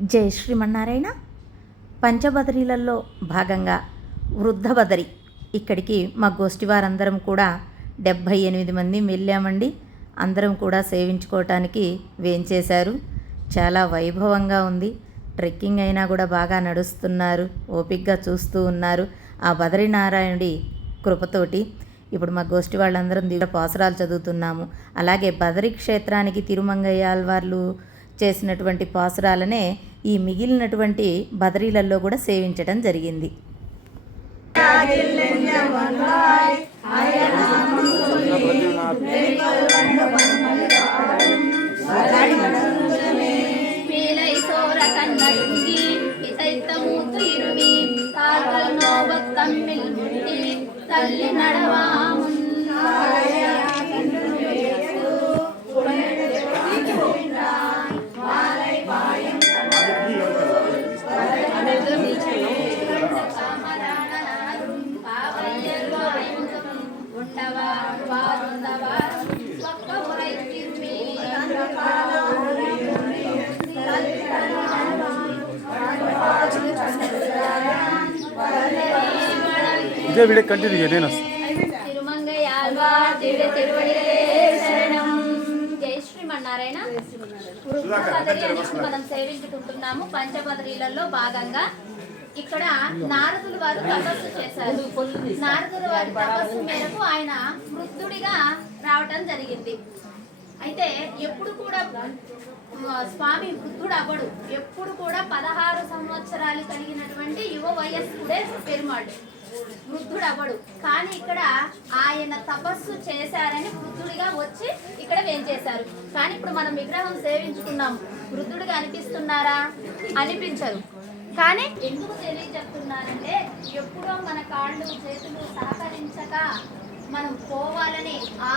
జై శ్రీమన్నారాయణ. పంచబదరీలలో భాగంగా వృద్ధ బదరి ఇక్కడికి మా గోష్ఠి వారందరం కూడా డెబ్భై ఎనిమిది మంది వెళ్ళామండి. అందరం కూడా సేవించుకోవటానికి వేంచేశారు. చాలా వైభవంగా ఉంది. ట్రెక్కింగ్ అయినా కూడా బాగా నడుస్తున్నారు. ఓపిక్గా చూస్తూ ఉన్నారు. ఆ బదరీనారాయణుడి కృపతోటి ఇప్పుడు మా గోష్ఠి వాళ్ళందరం దివ్య పాసురాలు చదువుతున్నాము. అలాగే బదరి క్షేత్రానికి తిరుమంగయ్యాల్ వాళ్ళు చేసినటువంటి పాసురాలనే ఈ మిగిలినటువంటి బదరీలలో కూడా సేవించడం జరిగింది. తల్లి నడవా ఇదే వీడియో కంటిన్యూ చేయ నేను జై శ్రీమన్నారాయణ మనం సేవించుకుంటున్నాము పంచపదరీలలో భాగంగా ఇక్కడ నారదులు వారు తపస్సు చేశారు నారదులు వారి తపస్సు మేరకు ఆయన వృద్ధుడిగా రావటం జరిగింది అయితే ఎప్పుడు కూడా స్వామి వృద్ధుడు అవ్వడు ఎప్పుడు కూడా పదహారు సంవత్సరాలు కలిగినటువంటి యువ వయస్కుడే పెరుమాడు వృద్ధుడు అవ్వడు కానీ ఇక్కడ ఆయన తపస్సు చేశారని వృద్ధుడిగా వచ్చి ఇక్కడ వేంచేశారు కానీ ఇప్పుడు మనం విగ్రహం సేవించుకున్నాం. వృద్ధుడిగా అనిపిస్తున్నారా? అనిపించరు కానీ ఎందుకు తెలియజెప్తున్నారంటే ఎప్పుడో మన కాళ్ళు చేతులు సహకరించక మనం పోవాలని ఆ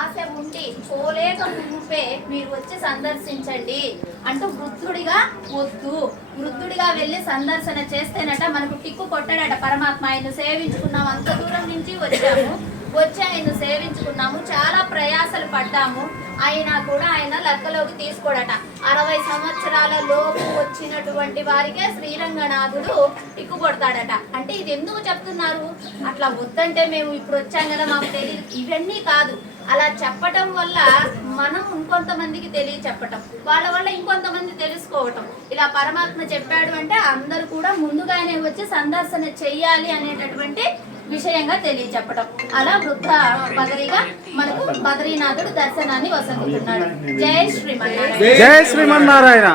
పోలేక ముప్పే మీరు వచ్చి సందర్శించండి అంటూ వృద్ధుడిగా వద్దు. వృద్ధుడిగా వెళ్ళి సందర్శన చేస్తేనట మనకు టిక్కు కొట్టాడట. పరమాత్మ ఆయన సేవించుకున్నాం. అంత దూరం నుంచి వచ్చాము. వచ్చి ఆయన సేవించుకున్నాము చాలా ప్రయాసలు పడ్డాము. అయినా కూడా ఆయన లెక్కలోకి తీసుకోడట. అరవై సంవత్సరాల లోపు వచ్చినటువంటి వారికే శ్రీరంగనాథుడు టిక్కు కొడతాడట అంటే ఇది ఎందుకు చెప్తున్నారు? అట్లా వద్దంటే మేము ఇప్పుడు వచ్చాం కదా మాకు తెలియదు ఇవన్నీ కాదు. అలా చెప్పటం వల్ల మనం ఇంకొంతమందికి తెలియ చెప్పటం వాళ్ళ వల్ల ఇంకొంతమంది తెలుసుకోవటం. ఇలా పరమాత్మ చెప్పాడు అంటే అందరూ కూడా ముందుగానే వచ్చి సందర్శన చెయ్యాలి అనేటటువంటి విషయంగా తెలియచెప్పటం. అలా వృద్ధ బదరిగా మనకు బదరీనాథుడు దర్శనాన్ని వసంగుతున్నాడు జయ శ్రీమన్నారాయణ. జయ శ్రీమన్నారాయణ.